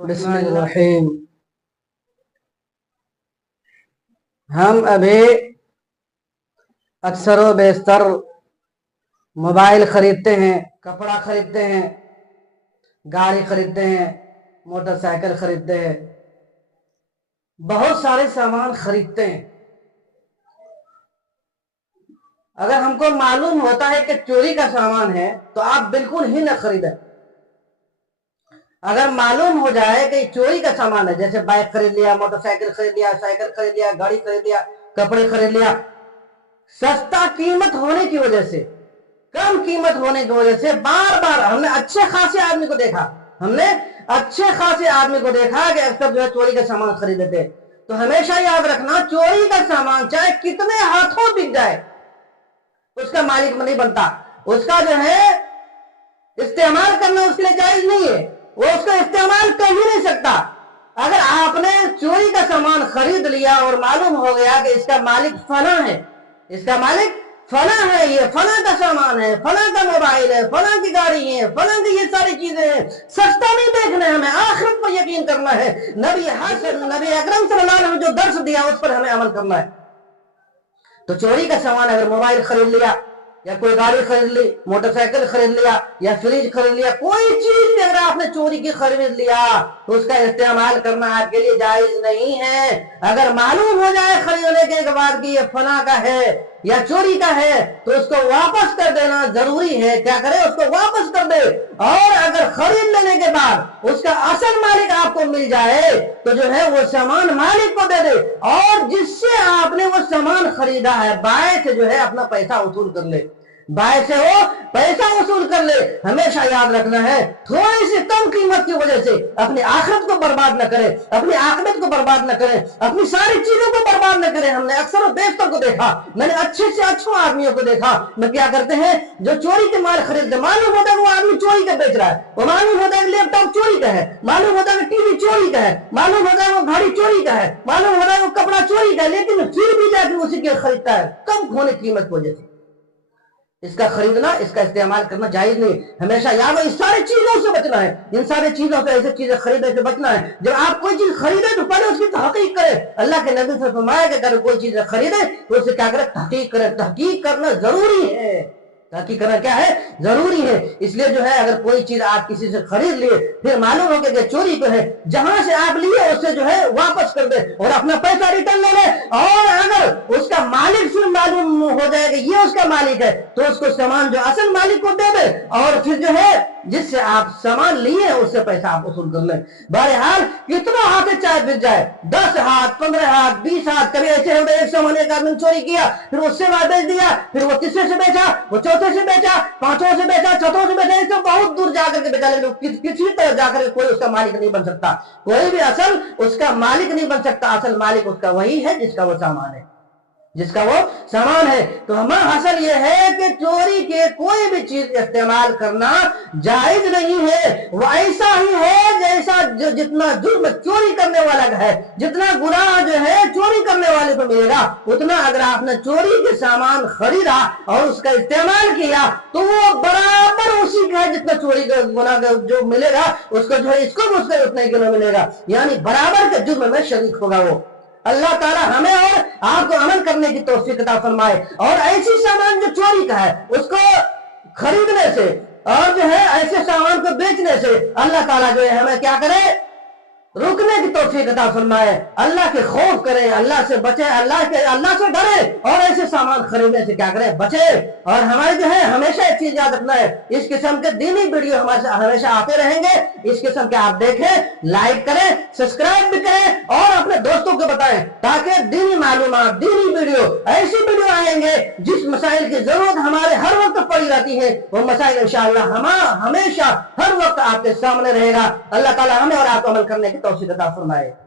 بسم الرحیم ہم ابھی اکثر و بیشتر موبائل خریدتے ہیں، کپڑا خریدتے ہیں، گاڑی خریدتے ہیں، موٹر سائیکل خریدتے ہیں، بہت سارے سامان خریدتے ہیں۔ اگر ہم کو معلوم ہوتا ہے کہ چوری کا سامان ہے تو آپ بالکل ہی نہ خریدیں۔ اگر معلوم ہو جائے کہ چوری کا سامان ہے، جیسے بائک خرید لیا، موٹر سائیکل خرید لیا، سائیکل خرید لیا، گاڑی خرید لیا، کپڑے خرید لیا، سستا قیمت ہونے کی وجہ سے، کم قیمت ہونے کی وجہ سے بار بار ہم نے اچھے خاصے آدمی کو دیکھا کہ اکثر جو ہے چوری کا سامان خریدتے تھے۔ تو ہمیشہ یاد رکھنا، چوری کا سامان چاہے کتنے ہاتھوں بک جائے اس کا مالک نہیں بنتا، اس کا جو ہے استعمال کرنا اس کے لیے جائز نہیں ہے، وہ اس کا استعمال کر ہی نہیں سکتا۔ اگر آپ نے چوری کا سامان خرید لیا اور معلوم ہو گیا کہ اس کا مالک فلاں ہے، یہ فلاں کا سامان ہے، فلاں کا موبائل ہے، فلاں کی گاڑی ہے، فلاں کی یہ ساری چیزیں ہیں، سستا نہیں دیکھنا ہے، ہمیں آخرت پر یقین کرنا ہے، نبی اکرم صلی اللہ علیہ وسلم جو درس دیا اس پر ہمیں عمل کرنا ہے۔ تو چوری کا سامان اگر موبائل خرید لیا یا کوئی گاڑی خرید لی، موٹر سائیکل خرید لیا یا فریج خرید لیا، کوئی چیز بھی اگر آپ نے چوری کی خرید لیا تو اس کا استعمال کرنا آپ کے لیے جائز نہیں ہے۔ اگر معلوم ہو جائے خریدنے کے بعد کہ یہ فلاں کا ہے یا چوری کا ہے تو اس کو واپس کر دینا ضروری ہے۔ کیا کرے؟ اس کو واپس کر دے۔ اور اگر خرید لینے کے بعد اس کا اصل مالک آپ کو مل جائے تو جو ہے وہ سامان مالک کو دے دے، اور جس سے آپ نے وہ سامان خریدا ہے بائیں سے جو ہے اپنا پیسہ وصول کر لے، بائیں سے وہ پیسہ وصول کر لے۔ ہمیشہ یاد رکھنا ہے، تھوڑی سی کم قیمت کی وجہ سے اپنی آخرت کو برباد نہ کرے، اپنی عاقبت کو برباد نہ کرے، اپنی ساری چیزوں کو برباد نہ کرے۔ ہم نے اکثر و بیشتر کو دیکھا، میں نے اچھے سے اچھوں آدمیوں کو دیکھا، میں کیا کرتے ہیں، جو چوری کے مال خریدتے، معلوم ہوتا ہے وہ آدمی چوری کا بیچ رہا ہے، وہ معلوم ہوتا ہے لیپ ٹاپ چوری کا ہے، معلوم ہوتا ہے کہ ٹی وی چوری کا ہے، معلوم ہوتا ہے وہ گاڑی چوری کا ہے، معلوم ہوتا ہے وہ کپڑا چوری کا ہے، لیکن پھر بھی جا کے اسی کے خریدتا ہے کم ہونے قیمت کی وجہ سے۔ اس کا خریدنا، اس کا استعمال کرنا جائز نہیں۔ ہمیشہ یاد اس ساری چیزوں سے بچنا ہے، ان ساری چیزوں سے، ایسے چیزیں خریدنے سے بچنا ہے۔ جب آپ کوئی چیز خریدے تو پہلے اس کی تحقیق کرے۔ اللہ کے نبی سے فرمایا کہ اگر کوئی چیز خریدے تو اسے کیا کرے؟ تحقیق کرے۔ تحقیق کرنا ضروری ہے، تحقیق کرنا کیا ہے؟ ضروری ہے۔ اس لیے جو ہے اگر کوئی چیز آپ کسی سے خرید لیے، پھر معلوم ہو کہ چوری کو ہے، جہاں سے آپ لیے اسے جو ہے واپس کر دے اور اپنا پیسہ ریٹرن لے لے۔ اور اگر اس کا مالک پھر معلوم ہو جائے کہ یہ اس کا مالک ہے تو اس کو سامان جو اصل مالک کو دے دے، اور پھر جو ہے جس سے آپ سامان لیے اس سے پیسہ آپ وصول کر لیں۔ بہرحال کتنا ہاتھ چاہے بچ جائے، 10 ہاتھ، 15 ہاتھ، 20 ہاتھ، کبھی ایسے ہوتے ایک سامان ایک آدمی چوری کیا، پھر اس سے بعد بیچ دیا، پھر وہ تیسرے سے بیچا، وہ چوتھے سے بیچا، پانچوں سے بیچا، چھٹوں سے بیچا، اس سے بہت دور جا کر کے بیچا، لیکن کسی طرح جا کر کے کوئی اس کا مالک نہیں بن سکتا، کوئی بھی اصل اس کا مالک نہیں بن سکتا۔ اصل مالک اس کا وہی ہے جس کا وہ سامان ہے، جس کا وہ سامان ہے۔ تو ہمارا حاصل یہ ہے کہ چوری کے کوئی بھی چیز استعمال کرنا جائز نہیں ہے۔ وہ ایسا ہی ہے جیسا جتنا جرم چوری کرنے والا کا ہے، جتنا گناہ جو ہے چوری کرنے والے کو ملے گا، اتنا اگر آپ نے چوری کے سامان خریدا اور اس کا استعمال کیا تو وہ برابر اسی کا ہے جتنا چوری کا گناہ جو ملے گا، اس کو جو ہے اس کو بھی اس کا اتنا ہی گناہ ملے گا، یعنی برابر کے جرم میں شریک ہوگا وہ۔ اللہ تعالیٰ ہمیں اور آپ کو عمل کرنے کی توفیق عطا فرمائے۔ اور ایسی سامان جو چوری کا ہے اس کو خریدنے سے اور جو ہے ایسے سامان کو بیچنے سے اللہ تعالیٰ جو ہے ہمیں کیا کرے؟ رکنے کی توفیق عطا فرمائے۔ اللہ کے خوف کرے، اللہ سے بچے، اللہ سے ڈرے، اور ایسے سامان خریدنے سے کیا کرے؟ بچے۔ اور ہمارے جو ہے ہمیشہ ایک چیز یاد رکھنا ہے، اس قسم کے دینی ویڈیو ہمیشہ آتے رہیں گے، اس قسم کے آپ دیکھیں، لائک کریں، سبسکرائب بھی کریں اور اپنے دوستوں کو بتائیں، تاکہ دینی معلومات، دینی ویڈیو، ایسی ویڈیو آئیں گے جس مسائل کی ضرورت ہمارے ہر وقت پڑی رہتی ہے، وہ مسائل انشاءاللہ ہمیشہ ہر وقت آپ کے سامنے رہے گا۔ اللہ تعالیٰ ہمیں اور آپ کو عمل کرنے کی توفیق عطا فرمائے۔